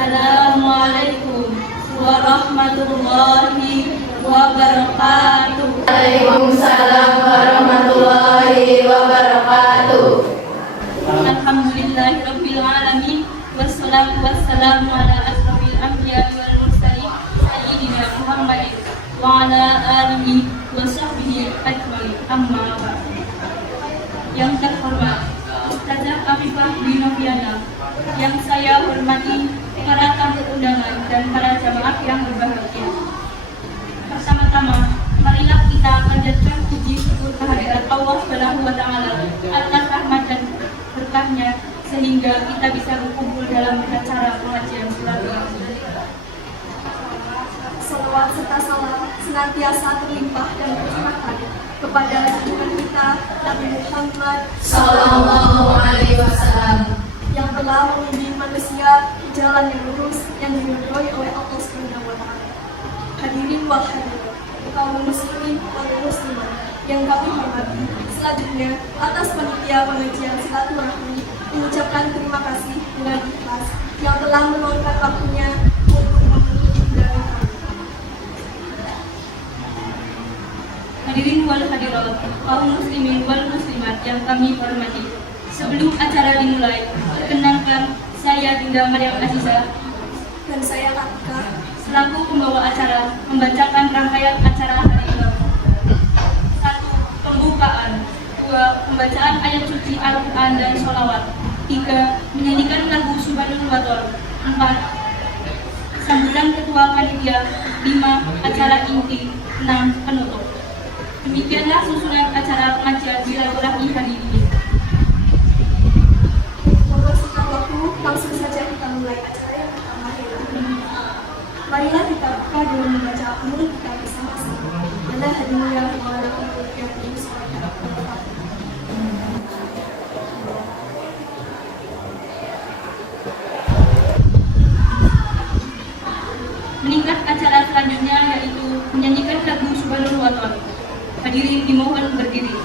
Assalamualaikum warahmatullahi wabarakatuh. Waalaikumsalam warahmatullahi wabarakatuh. Alhamdulillahirabbil alamin wassalatu wassalamu ala asrofil anbiya'i wal mursalin sayyidina Muhammadin wa ala alihi wa sahbihi ajmain. Amma ba'd. Yang terhormat Ustazah Afifah Binoviana, yang saya hormati para tamu undangan dan para jamaah yang berbahagia. Pertama-tama, marilah kita panjatkan puji syukur kehadirat Allah Subhanahu wa taala atas rahmat dan berkahnya sehingga kita bisa berkumpul dalam acara pengajian silaturahmi. Salawat serta salam senantiasa terlimpah dan tercurahkan kepada junjungan kita Nabi Muhammad Sallallahu alaihi wasallam yang telah membimbing manusia di jalan yang lurus yang diridhoi oleh Allah Subhanahu wa taala. Hadirin wal hadirat, kaum muslimin wal muslimat yang kami hormati. Selanjutnya, atas panitia pengajian silaturahmi mengucapkan terima kasih dengan ikhlas yang telah meluangkan waktunya untuk mengikuti undangan kami. Hadirin wal hadirat, kaum muslimin wal muslimat yang kami hormati. Sebelum acara dimulai, perkenankan saya Dinda Maryam Azizah Dan saya Atika selaku pembawa acara membacakan rangkaian acara hari ini. 1. Pembukaan. 2. Pembacaan ayat suci Al-Quran dan sholawat. 3. Menyanyikan lagu Subhanul Wator. 4. Sambutan ketua panitia. 5. Acara inti. 6. Penutup. Demikianlah susunan acara pengajian silaturahmi hari ini. mempersingkat waktu, langsung saja kita mulai acara yang pertama ini. Marilah kita buka dengan membaca al-Qur'an kita bersama-sama. Mana hadirin wa lakum Meningkat acara selanjutnya yaitu menyanyikan lagu Subhanul Wator. Hadirin dimohon berdiri.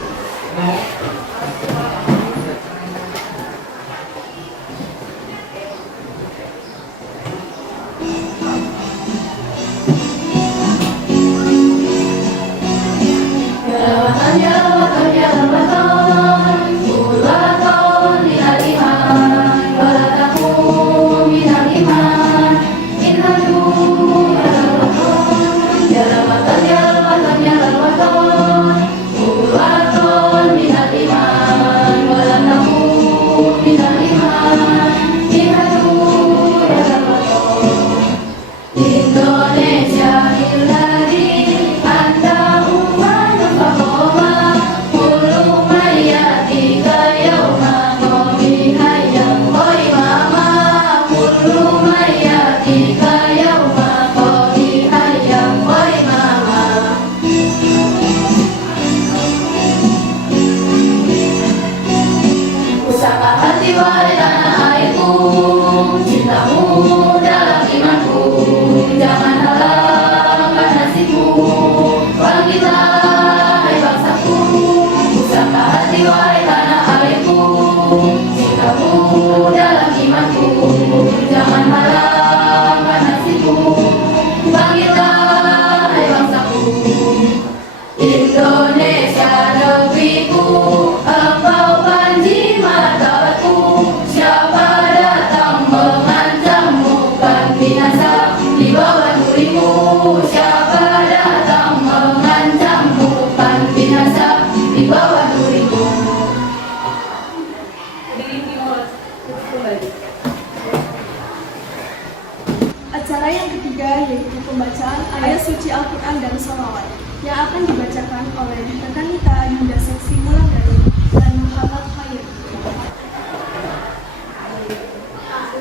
Acara yang ketiga yaitu pembacaan ayat suci Al-Quran dan sholawat yang akan dibacakan oleh rekan kita Dinda Seksi Wulandari dan Muhammad Khair.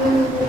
Lalu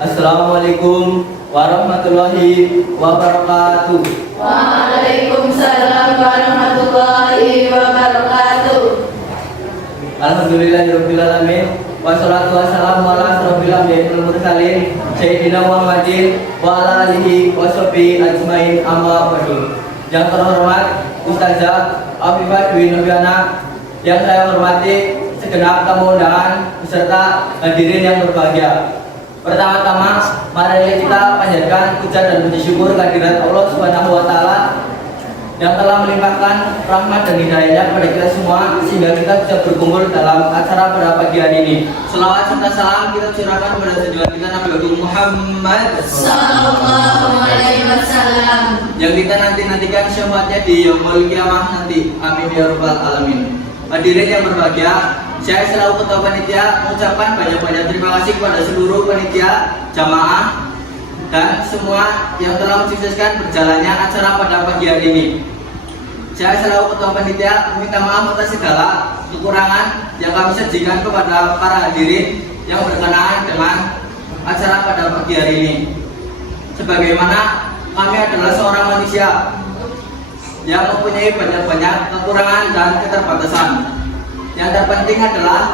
Assalamualaikum warahmatullahi wabarakatuh. Waalaikumsalam warahmatullahi wabarakatuh. Alhamdulillahirabbil alamin. Wassalatu wassalamu ala asrofil anbiya'i wal mursalin sayyidina Muhammadin wa ala alihi washabihi ajmain amma ba'du. Yang terhormat Ustazah Afifah Dwi Noviana, yang saya hormati segenap tamu undangan beserta hadirin yang berbahagia. Pertama-tama, mari kita panjatkan puja dan puji syukur kehadirat Allah Subhanahu wa taala yang telah melimpahkan rahmat dan hidayahnya kepada kita semua sehingga kita bisa berkumpul dalam acara pada pagi hari ini. Selawat serta salam kita curahkan kepada junjungan kita Nabi Agung Muhammad Sallallahu alaihi wasallam, yang kita nantikan syafaatnya di yaumul kiamah nanti. Amin ya rabbal alamin. Hadirin yang berbahagia, saya selaku ketua panitia mengucapkan banyak-banyak terima kasih kepada seluruh panitia, jamaah, dan semua yang telah mensukseskan berjalannya acara pada pagi hari ini. Saya selaku ketua panitia meminta maaf atas segala kekurangan yang kami sajikan kepada para hadirin yang berkenaan dengan acara pada pagi hari ini. Sebagaimana kami adalah seorang manusia yang mempunyai banyak-banyak kekurangan dan keterbatasan. Yang terpenting adalah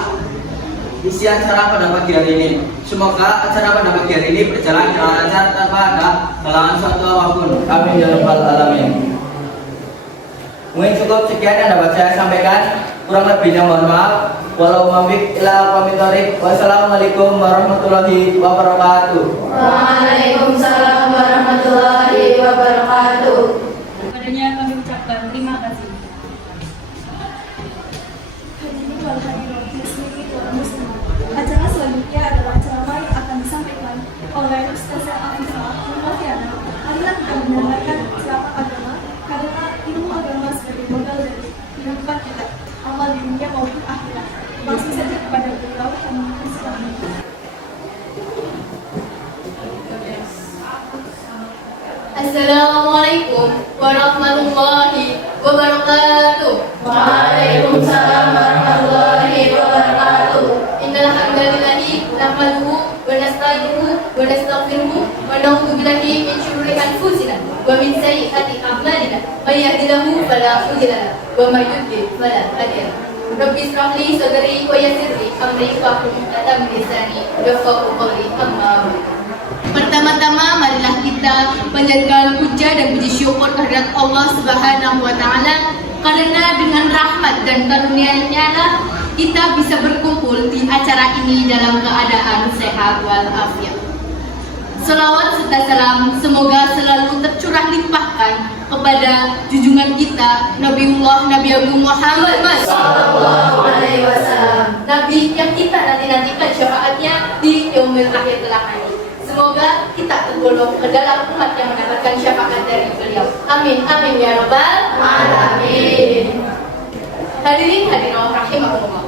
isi acara pada pagi hari ini. Semoga acara pada pagi hari ini berjalan dengan lancar tanpa ada halangan suatu apapun. Amin ya rabbal alamin. Mungkin cukup sekian yang dapat saya sampaikan. Kurang lebihnya mohon maaf. Walau mabik ila pamitorik. Wassalamualaikum warahmatullahi wabarakatuh. Waalaikumsalam warahmatullahi wabarakatuh. Padanya kami ucapkan terima kasih. Hadirin wal hadirat muslimin wal muslimat. Acara selanjutnya adalah ceramah yang akan disampaikan oleh Ustazah Afifah Noviana. Marilah kita mendengarkan ceramah agama karena ilmu agama sebagai modal dari kehidupan kita, amal di dunia maupun akhirat. Langsung saja kepada beliau kami persilakan. Assalamualaikum warahmatullahi wabarakatuh. Waalaikumsalam warahmatullahi wabarakatuh. Innal hamdalillahi nahmaduhu wa nasta'inuhu wa nastaghfiruhu wa na'udzu billahi min shururi anfusina wa min sayyiati a'malina. May yahdihillahu fala mudilla lahu wa may yudlil fala hadiya lahu. Rabbi ishrah li sadri wa yassir li amri wahlul 'uqdatam min lisani yafqahu qawli. Amma ba'du. Pertama-tama marilah kita panjatkan puja dan puji syukur kehadirat Allah Subhanahu wa taala karena dengan rahmat dan karunia-Nya lah kita bisa berkumpul di acara ini dalam keadaan sehat walafiat. Selawat serta salam semoga selalu kepada junjungan kita Nabiullah Nabi Agung Muhammad Sallallahu alaihi wasallam. Nabi yang kita nanti-nantikan syafaatnya di yaumil akhir kelak ini. Semoga kita tergolong ke dalam umat yang mendapatkan syafaat dari beliau. Amin, amin ya rabbal alamin. Hadirin hadirin rahimakumullah.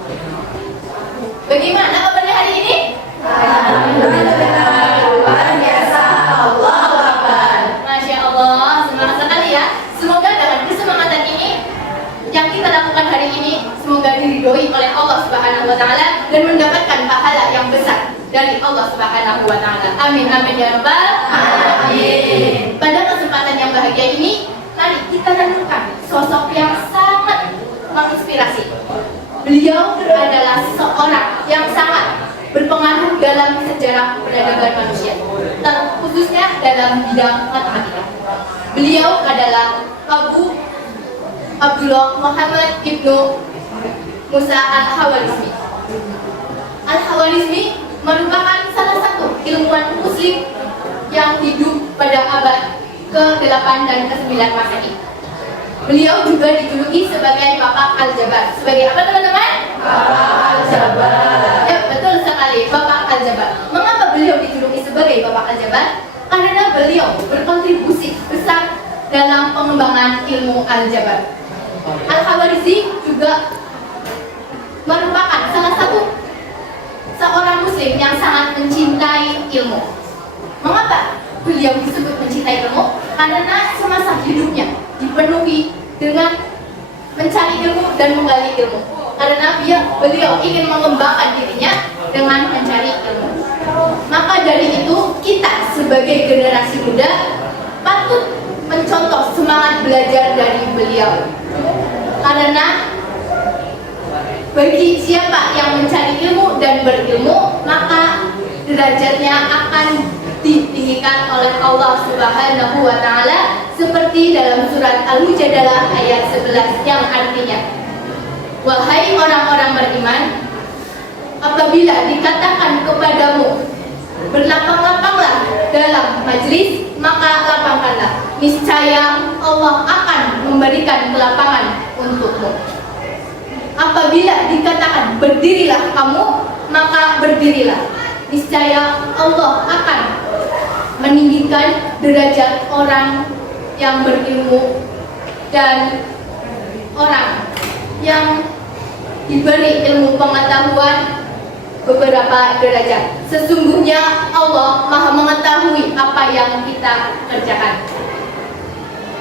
Bagaimana kabarnya hari ini? Alhamdulillah, luar biasa. Allahu Akbar. Masya Allah, semangat sekali ya. Semoga dengan kesemangatan ini yang kita lakukan hari ini semoga diridhoi oleh Allah Subhanahu wa taala dan mendapatkan pahala yang besar dari Allah Subhanahu wa taala. Amin amin ya rabbal alamin. Pada kesempatan yang bahagia ini, mari kita renungkan sosok yang sangat menginspirasi. Beliau adalah seorang yang sangat berpengaruh dalam sejarah peradaban manusia, khususnya dalam bidang matematika. Beliau adalah Abu Abdullah Muhammad ibnu Musa al-Khawarizmi. Al-Khawarizmi merupakan salah satu ilmuwan muslim yang hidup pada abad ke-8 dan ke-9 Masehi. Beliau juga dijuluki sebagai Bapak Al-Jabar. Sebagai apa teman-teman? Bapak Al-Jabar. Ya, betul sekali, Bapak Al-Jabar. Mengapa beliau dijuluki sebagai Bapak Al-Jabar? Karena beliau berkontribusi besar dalam pengembangan ilmu Al-Jabar. Al-Khawarizmi juga merupakan salah satu seorang muslim yang sangat mencintai ilmu. Mengapa beliau disebut mencintai ilmu? Karena semasa hidupnya dipenuhi dengan mencari ilmu dan menggali ilmu. Karena beliau ingin mengembangkan dirinya dengan mencari ilmu. Maka dari itu kita sebagai generasi muda patut mencontoh semangat belajar dari beliau. Karena bagi siapa yang mencari ilmu dan berilmu, maka derajatnya akan ditinggikan oleh Allah Subhanahu wa taala seperti dalam surat Al-Mujadalah ayat 11 yang artinya, wahai orang-orang beriman, apabila dikatakan kepadamu berlapang-lapanglah dalam majlis, maka lapangkanlah, niscaya Allah akan memberikan kelapangan untukmu. Apabila dikatakan berdirilah kamu, maka berdirilah, niscaya Allah akan meninggikan derajat orang yang berilmu dan orang yang diberi ilmu pengetahuan beberapa derajat. Sesungguhnya Allah Maha mengetahui apa yang kita kerjakan.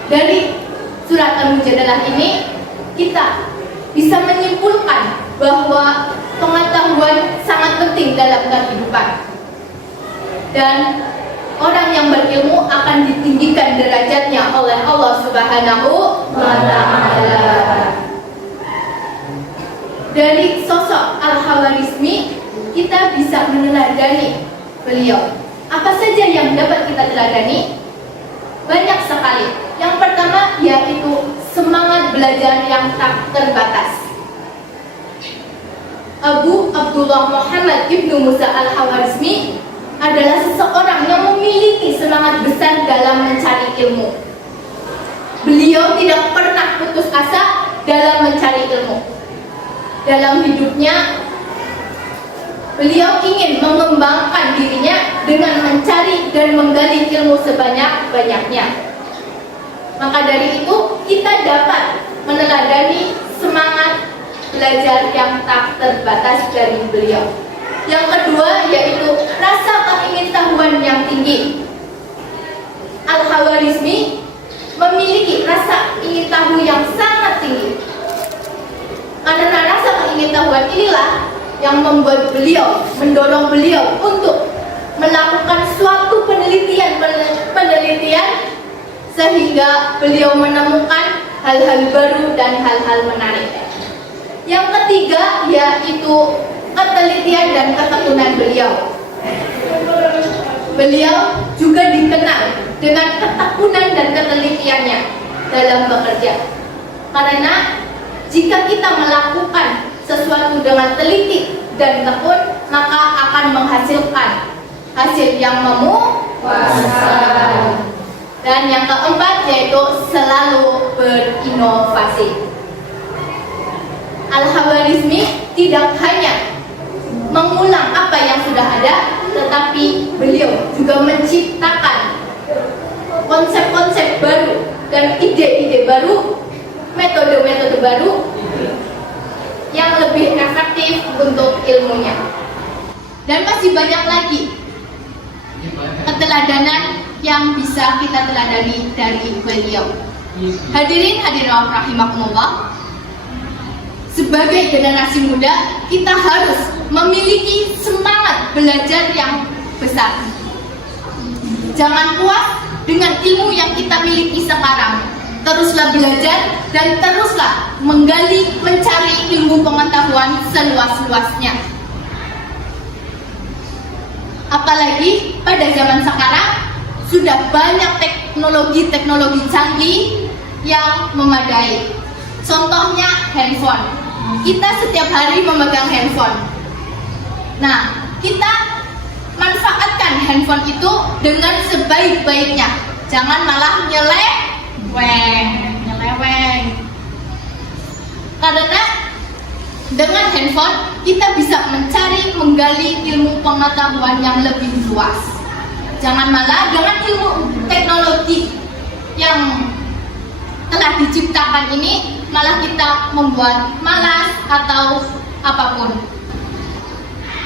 Dari surat Al-Mujadalah ini kita bisa menyimpulkan bahwa pengetahuan sangat penting dalam kehidupan. Dan orang yang berilmu akan ditinggikan derajatnya oleh Allah Subhanahu wa taala. Dari sosok Al-Khawarizmi kita bisa meneladani beliau. Apa saja yang dapat kita teladani? Banyak sekali. Yang pertama yaitu semangat belajar yang tak terbatas. Abu Abdullah Muhammad ibnu Musa al-Khawarizmi adalah seseorang yang memiliki semangat besar dalam mencari ilmu. Beliau tidak pernah putus asa dalam mencari ilmu. Dalam hidupnya, beliau ingin mengembangkan dirinya dengan mencari dan menggali ilmu sebanyak-banyaknya. Maka dari itu, kita dapat meneladani semangat belajar yang tak terbatas dari beliau. Yang kedua yaitu rasa keingintahuan yang tinggi. Al-Khawarizmi memiliki rasa ingin tahu yang sangat tinggi. Karena rasa keingintahuan inilah yang membuat beliau, mendorong beliau untuk melakukan suatu penelitian sehingga beliau menemukan hal-hal baru dan hal-hal menarik. Yang ketiga yaitu ketelitian dan ketekunan beliau. Beliau juga dikenal dengan ketekunan dan ketelitiannya dalam bekerja. Karena jika kita melakukan sesuatu dengan teliti dan tekun, maka akan menghasilkan hasil yang memuaskan. Dan yang keempat yaitu selalu berinovasi. Al-Khawarizmi tidak hanya mengulang apa yang sudah ada, tetapi beliau juga menciptakan konsep-konsep baru dan ide-ide baru, metode-metode baru yang lebih efektif untuk ilmunya. Dan masih banyak lagi keteladanan yang bisa kita teladani dari beliau. Hadirin hadirat rahimakumullah, sebagai generasi muda, kita harus memiliki semangat belajar yang besar. Jangan puas dengan ilmu yang kita miliki sekarang. Teruslah belajar dan teruslah menggali, mencari ilmu pengetahuan seluas-luasnya. Apalagi pada zaman sekarang sudah banyak teknologi-teknologi canggih yang memadai. Contohnya handphone. Kita setiap hari memegang handphone. Nah, kita manfaatkan handphone itu dengan sebaik-baiknya. Jangan malah nyeleweng. Karena dengan handphone kita bisa mencari, menggali ilmu pengetahuan yang lebih luas. Jangan malah dengan ilmu teknologi yang telah diciptakan ini malah kita membuat malas atau apapun.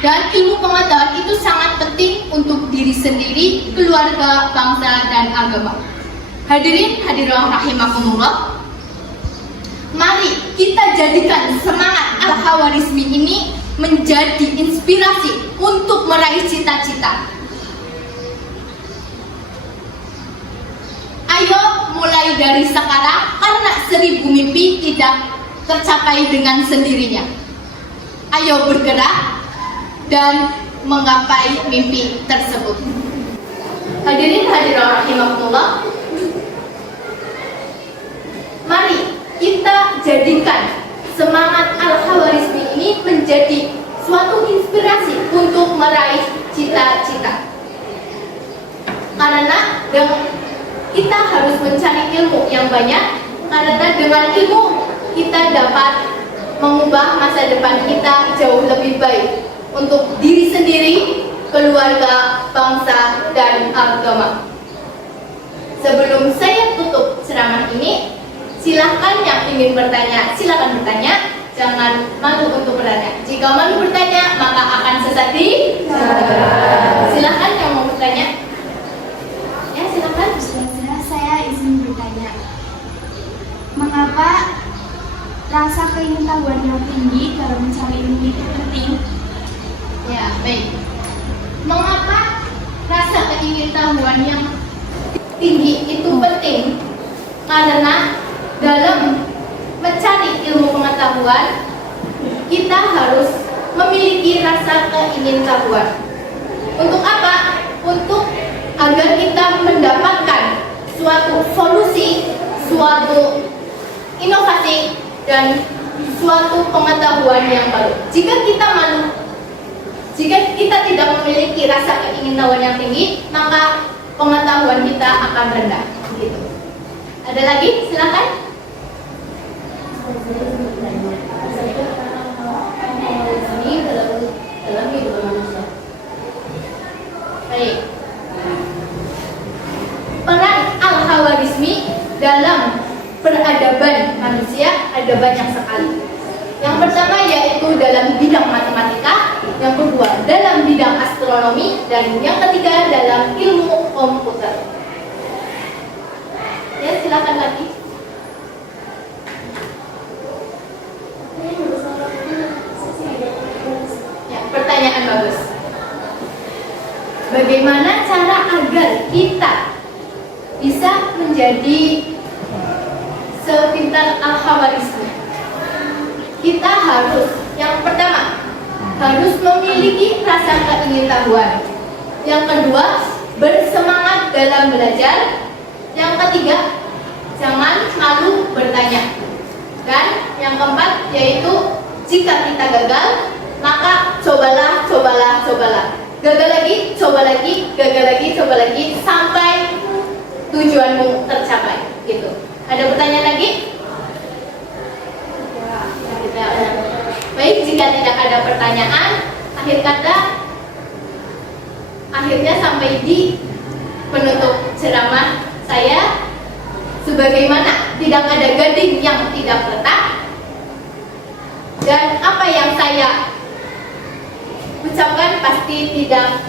Dan ilmu pengetahuan itu sangat penting untuk diri sendiri, keluarga, bangsa, dan agama. Hadirin hadirat rahimakumullah, mari kita jadikan semangat Al-Khawarizmi ini menjadi inspirasi untuk meraih cita-cita. Ayo mulai dari sekarang, karena 1000 mimpi tidak tercapai dengan sendirinya. Ayo bergerak dan menggapai mimpi tersebut. Hadirin hadirat rahimakumullah, mari kita jadikan semangat Al-Khawarizmi ini menjadi suatu inspirasi untuk meraih cita-cita. Karena kita harus mencari ilmu yang banyak, karena dengan ilmu kita dapat mengubah masa depan kita jauh lebih baik untuk diri sendiri, keluarga, bangsa, dan agama. Sebelum saya tutup ceramah ini, silahkan yang ingin bertanya, silakan bertanya. Jangan malu untuk bertanya. Jika malu bertanya, maka akan sesat di jalan. Silahkan yang mau bertanya. Ya, silakan. Saya izin bertanya, mengapa rasa keingin-tahuan yang tinggi dalam mencari ilmu itu penting? Ya, baik. Mengapa rasa keingin-tahuan yang tinggi itu penting? Karena dalam mencari ilmu pengetahuan, kita harus memiliki rasa keingin-tahuan. Untuk apa? Untuk agar kita mendapatkan suatu solusi, suatu inovasi, dan suatu pengetahuan yang baru. Jika kita malu, jika kita tidak memiliki rasa keingintahuan yang tinggi, maka pengetahuan kita akan rendah. Gitu. Ada lagi? Silakan. Dalam hidup manusia. Baik. Peran Al-Khawarizmi dalam peradaban manusia ada banyak sekali. Yang pertama yaitu dalam bidang matematika, yang kedua dalam bidang astronomi, dan yang ketiga dalam ilmu komputer. Ya, silakan lagi. Ya, pertanyaan bagus. Bagaimana cara agar kita bisa menjadi sepintar Al-Khawarizmi? Kita harus, yang pertama, harus memiliki rasa keingintahuan. Yang kedua, bersemangat dalam belajar. Yang ketiga, jangan malu bertanya. Dan yang keempat yaitu jika kita gagal, maka cobalah. Gagal lagi, coba lagi, gagal lagi, coba lagi, sampai tujuanmu tercapai gitu. Ada pertanyaan lagi? Tidak. Baik, jika tidak ada pertanyaan, akhir kata akhirnya sampai di penutup ceramah saya. Sebagaimana tidak ada gading yang tidak retak, dan apa yang saya ucapkan pasti tidak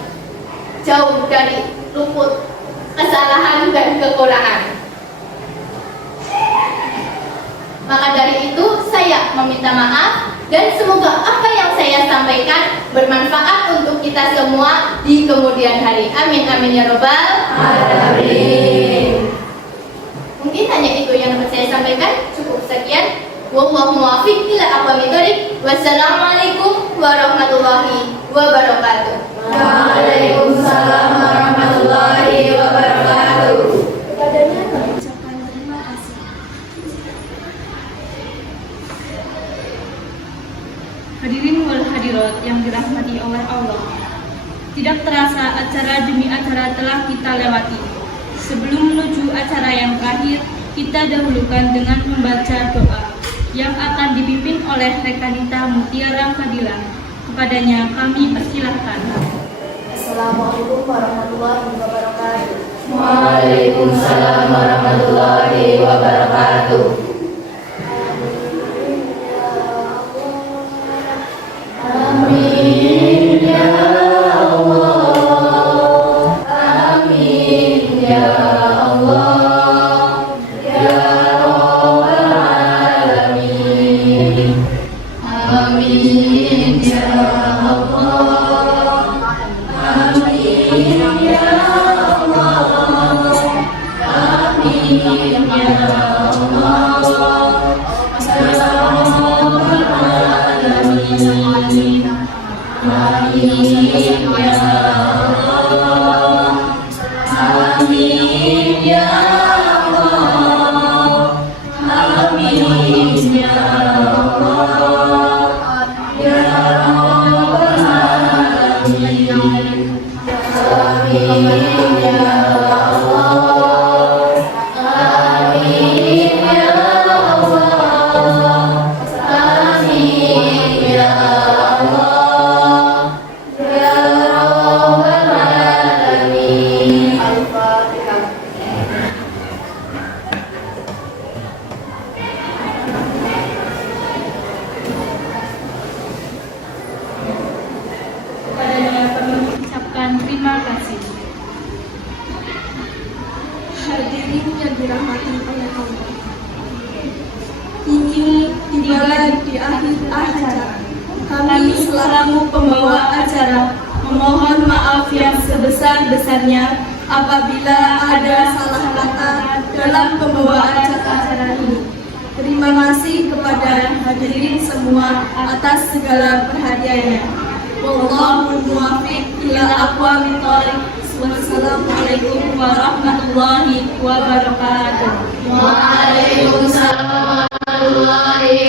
jauh dari luput kesalahan dan kekurangan. Maka dari itu saya meminta maaf, dan semoga apa yang saya sampaikan bermanfaat untuk kita semua di kemudian hari. Amin amin ya robbal alamin. Mungkin hanya itu yang dapat saya sampaikan. Cukup sekian. Wallahu muwaffiq ila aqwamit thoriq. Wassalamualaikum warahmatullahi wabarakatuh. Waalaikumsalam warahmatullahi wabarakatuh. Kepadanya kami ucapkan terima kasih. Hadirin wal hadirat yang dirahmati oleh Allah. Tidak terasa acara demi acara telah kita lewati. Sebelum menuju acara yang terakhir, kita dahulukan dengan membaca doa yang akan dipimpin oleh Rekanita Mutiara Fadilah. Kepadanya kami persilahkan. Assalamualaikum warahmatullahi wabarakatuh. Waalaikumsalam warahmatullahi wabarakatuh. Amin ya Allah. Amin ya Allah. Ya Rabbal alamin. Amin ya Allah. Amin ya Allah. Amin ya Allah. Ya Rabbal alamin. Amin ya Allah. Amin ya Allah. Amin ya Allah. Ya Rabbal alamin. Amin ya Allah. Amin ya Allah. Amin ya Allah. Ya Rabbal alamin. Al-Fatihah. Kepadanya kami ucapkan terima kasih. Hadirin yang dirahmati oleh Allah. Ini Tiba di akhir acara. Kami selaku pembawa acara memohon maaf yang sebesar-besarnya apabila ada salah kata dalam pembawaan acara ini. Terima kasih kepada hadirin semua atas segala perhatiannya. Wallahu muwaffiq ila aqwamit thoriq. Wassalamualaikum warahmatullahi wabarakatuh. Waalaikumsalam warahmatullahi